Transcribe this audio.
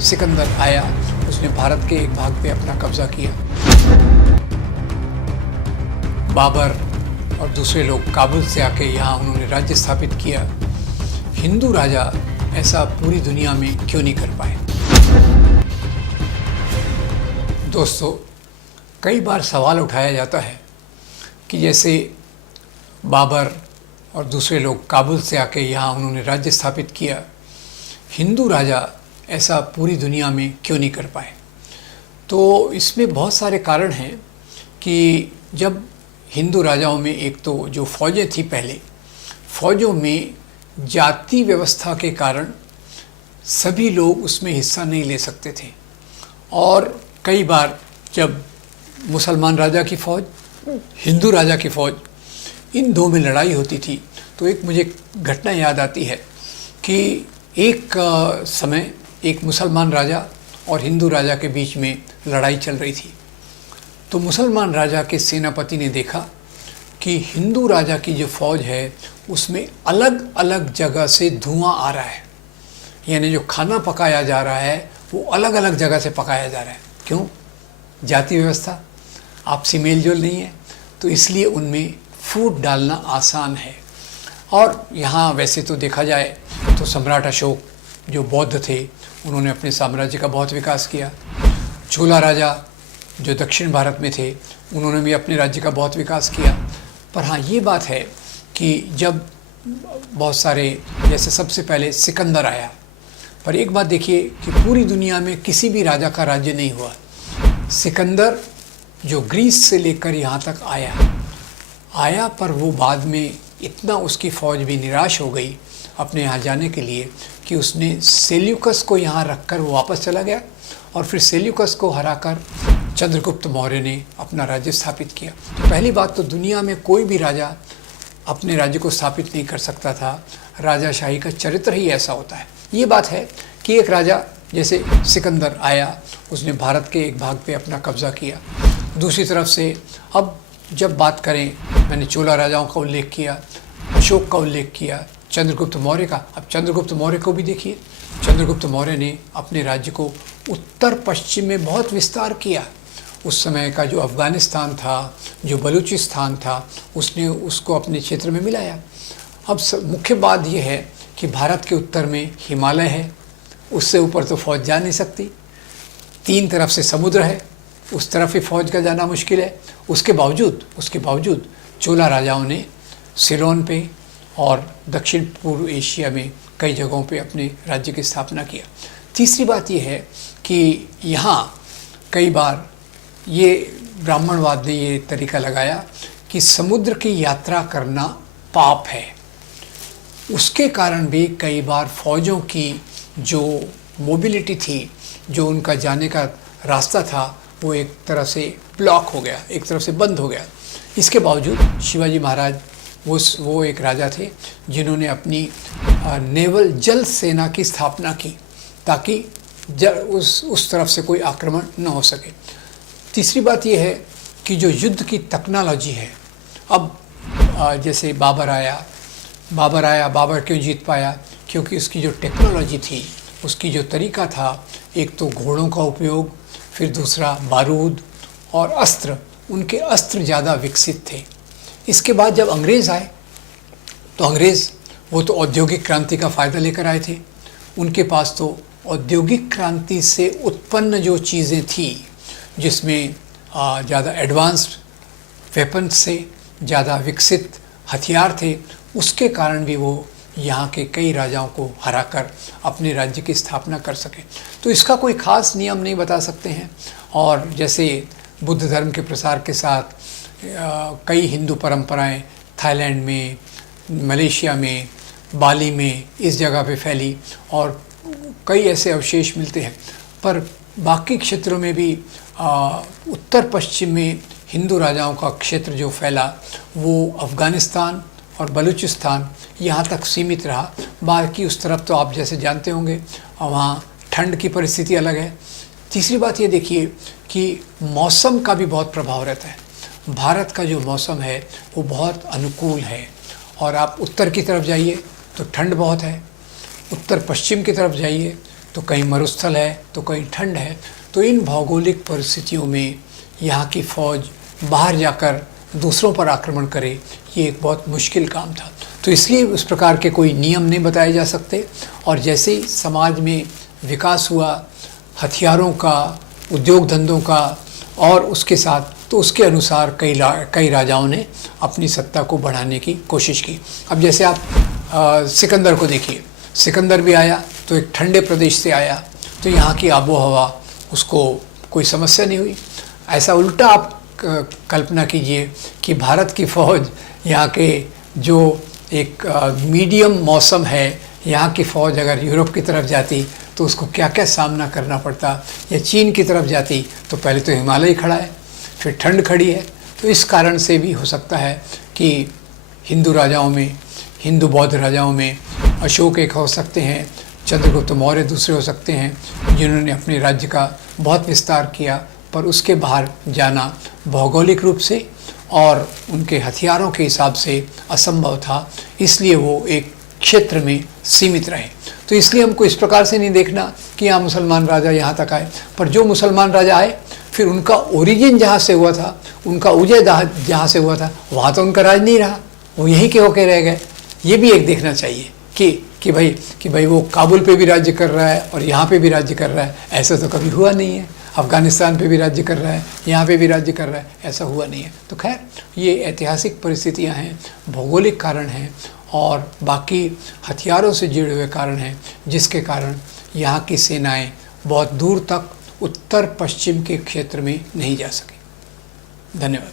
सिकंदर आया, उसने भारत के एक भाग पे अपना कब्जा किया। बाबर और दूसरे लोग काबुल से आके यहाँ उन्होंने राज्य स्थापित किया। हिंदू राजा ऐसा पूरी दुनिया में क्यों नहीं कर पाए? दोस्तों, कई बार सवाल उठाया जाता है कि जैसे बाबर और दूसरे लोग काबुल से आके यहाँ उन्होंने राज्य स्थापित किया, हिंदू राजा ऐसा पूरी दुनिया में क्यों नहीं कर पाए? तो इसमें बहुत सारे कारण हैं कि जब हिंदू राजाओं में एक तो जो फ़ौजें थी, पहले फ़ौजों में जाति व्यवस्था के कारण सभी लोग उसमें हिस्सा नहीं ले सकते थे। और कई बार जब मुसलमान राजा की फ़ौज, हिंदू राजा की फ़ौज, इन दो में लड़ाई होती थी, तो एक मुझे घटना याद आती है कि एक समय एक मुसलमान राजा और हिंदू राजा के बीच में लड़ाई चल रही थी। तो मुसलमान राजा के सेनापति ने देखा कि हिंदू राजा की जो फ़ौज है उसमें अलग अलग जगह से धुआं आ रहा है, यानी जो खाना पकाया जा रहा है वो अलग अलग जगह से पकाया जा रहा है। क्यों? जाति व्यवस्था, आपसी मेल जोल नहीं है, तो इसलिए उनमें फूट डालना आसान है। और यहाँ वैसे तो देखा जाए तो सम्राट अशोक जो बौद्ध थे, उन्होंने अपने साम्राज्य का बहुत विकास किया। चोला राजा जो दक्षिण भारत में थे, उन्होंने भी अपने राज्य का बहुत विकास किया। पर हाँ, ये बात है कि जब बहुत सारे, जैसे सबसे पहले सिकंदर आया, पर एक बात देखिए कि पूरी दुनिया में किसी भी राजा का राज्य नहीं हुआ। सिकंदर जो ग्रीस से लेकर यहाँ तक आया, पर वो बाद में इतना उसकी फ़ौज भी निराश हो गई अपने यहाँ जाने के लिए कि उसने सेल्यूकस को यहाँ रखकर वो वापस चला गया, और फिर सेल्यूकस को हराकर चंद्रगुप्त मौर्य ने अपना राज्य स्थापित किया। तो पहली बात तो दुनिया में कोई भी राजा अपने राज्य को स्थापित नहीं कर सकता था। राजाशाही का चरित्र ही ऐसा होता है। ये बात है कि एक राजा जैसे सिकंदर आया, उसने भारत के एक भाग पे अपना कब्जा किया। दूसरी तरफ से अब जब बात करें, मैंने चोला राजाओं का उल्लेख किया, अशोक का उल्लेख किया, चंद्रगुप्त मौर्य का। अब चंद्रगुप्त मौर्य को भी देखिए, चंद्रगुप्त मौर्य ने अपने राज्य को उत्तर पश्चिम में बहुत विस्तार किया। उस समय का जो अफ़गानिस्तान था, जो बलूचिस्तान था, उसने उसको अपने क्षेत्र में मिलाया। अब मुख्य बात यह है कि भारत के उत्तर में हिमालय है, उससे ऊपर तो फ़ौज जा नहीं सकती। तीन तरफ से समुद्र है, उस तरफ ही फ़ौज का जाना मुश्किल है। उसके बावजूद चोला राजाओं ने सिलोन पे और दक्षिण पूर्व एशिया में कई जगहों पे अपने राज्य की स्थापना किया। तीसरी बात यह है कि यहाँ कई बार ये ब्राह्मणवाद ने ये तरीका लगाया कि समुद्र की यात्रा करना पाप है। उसके कारण भी कई बार फ़ौजों की जो मोबिलिटी थी, जो उनका जाने का रास्ता था, वो एक तरह से ब्लॉक हो गया, एक तरफ से बंद हो गया। इसके बावजूद शिवाजी महाराज वो एक राजा थे जिन्होंने अपनी नेवल जल सेना की स्थापना की ताकि उस तरफ से कोई आक्रमण न हो सके। तीसरी बात यह है कि जो युद्ध की टेक्नोलॉजी है, अब जैसे बाबर क्यों जीत पाया? क्योंकि उसकी जो टेक्नोलॉजी थी, उसकी जो तरीका था, एक तो घोड़ों का उपयोग, फिर दूसरा बारूद और अस्त्र, उनके अस्त्र ज़्यादा विकसित थे। इसके बाद जब अंग्रेज़ आए, तो अंग्रेज़ वो तो औद्योगिक क्रांति का फ़ायदा लेकर आए थे। उनके पास तो औद्योगिक क्रांति से उत्पन्न जो चीज़ें थी, जिसमें ज़्यादा एडवांस्ड वेपन्स से, ज़्यादा विकसित हथियार थे, उसके कारण भी वो यहाँ के कई राजाओं को हराकर अपने राज्य की स्थापना कर सके। तो इसका कोई ख़ास नियम नहीं बता सकते हैं। और जैसे बुद्ध धर्म के प्रसार के साथ कई हिंदू परंपराएं थाईलैंड में, मलेशिया में, बाली में, इस जगह पे फैली, और कई ऐसे अवशेष मिलते हैं। पर बाकी क्षेत्रों में भी उत्तर पश्चिम में हिंदू राजाओं का क्षेत्र जो फैला, वो अफ़गानिस्तान और बलूचिस्तान यहाँ तक सीमित रहा। बाकी उस तरफ तो आप जैसे जानते होंगे, वहाँ ठंड की परिस्थिति अलग है। तीसरी बात ये देखिए कि मौसम का भी बहुत प्रभाव रहता है। भारत का जो मौसम है वो बहुत अनुकूल है, और आप उत्तर की तरफ जाइए तो ठंड बहुत है, उत्तर पश्चिम की तरफ जाइए तो कहीं मरुस्थल है तो कहीं ठंड है। तो इन भौगोलिक परिस्थितियों में यहाँ की फ़ौज बाहर जाकर दूसरों पर आक्रमण करे, ये एक बहुत मुश्किल काम था। तो इसलिए उस प्रकार के कोई नियम नहीं बताए जा सकते। और जैसे ही समाज में विकास हुआ हथियारों का, उद्योग धंधों का, और उसके साथ तो उसके अनुसार कई राजाओं ने अपनी सत्ता को बढ़ाने की कोशिश की। अब जैसे आप सिकंदर को देखिए, सिकंदर भी आया तो एक ठंडे प्रदेश से आया, तो यहाँ की आबो हवा उसको कोई समस्या नहीं हुई। ऐसा उल्टा आप कल्पना कीजिए कि भारत की फ़ौज यहाँ के जो एक मीडियम मौसम है, यहाँ की फ़ौज अगर यूरोप की तरफ जाती तो उसको क्या क्या सामना करना पड़ता, या चीन की तरफ जाती तो पहले तो हिमालय खड़ा है, फिर ठंड खड़ी है। तो इस कारण से भी हो सकता है कि हिंदू राजाओं में, हिंदू बौद्ध राजाओं में अशोक एक हो सकते हैं, चंद्रगुप्त मौर्य दूसरे हो सकते हैं, जिन्होंने अपने राज्य का बहुत विस्तार किया, पर उसके बाहर जाना भौगोलिक रूप से और उनके हथियारों के हिसाब से असंभव था, इसलिए वो एक क्षेत्र में सीमित रहे। तो इसलिए हमको इस प्रकार से नहीं देखना कि यहाँ मुसलमान राजा यहाँ तक आए, पर जो मुसलमान राजा आए फिर उनका ओरिजिन जहाँ से हुआ था, उनका उदय जहाँ से हुआ था, वहाँ तो उनका राज नहीं रहा, वो यहीं के होके रह गए। ये भी एक देखना चाहिए कि भाई वो काबुल पे भी राज्य कर रहा है और यहाँ पे भी राज्य कर रहा है, ऐसा तो कभी हुआ नहीं है। अफ़गानिस्तान पे भी राज्य कर रहा है, यहाँ पे भी राज्य कर रहा है, ऐसा हुआ नहीं है। तो खैर ये ऐतिहासिक परिस्थितियाँ हैं, भौगोलिक कारण हैं और बाकी हथियारों से जुड़े हुए कारण हैं, जिसके कारण यहाँ की सेनाएं बहुत दूर तक उत्तर पश्चिम के क्षेत्र में नहीं जा सकी। धन्यवाद।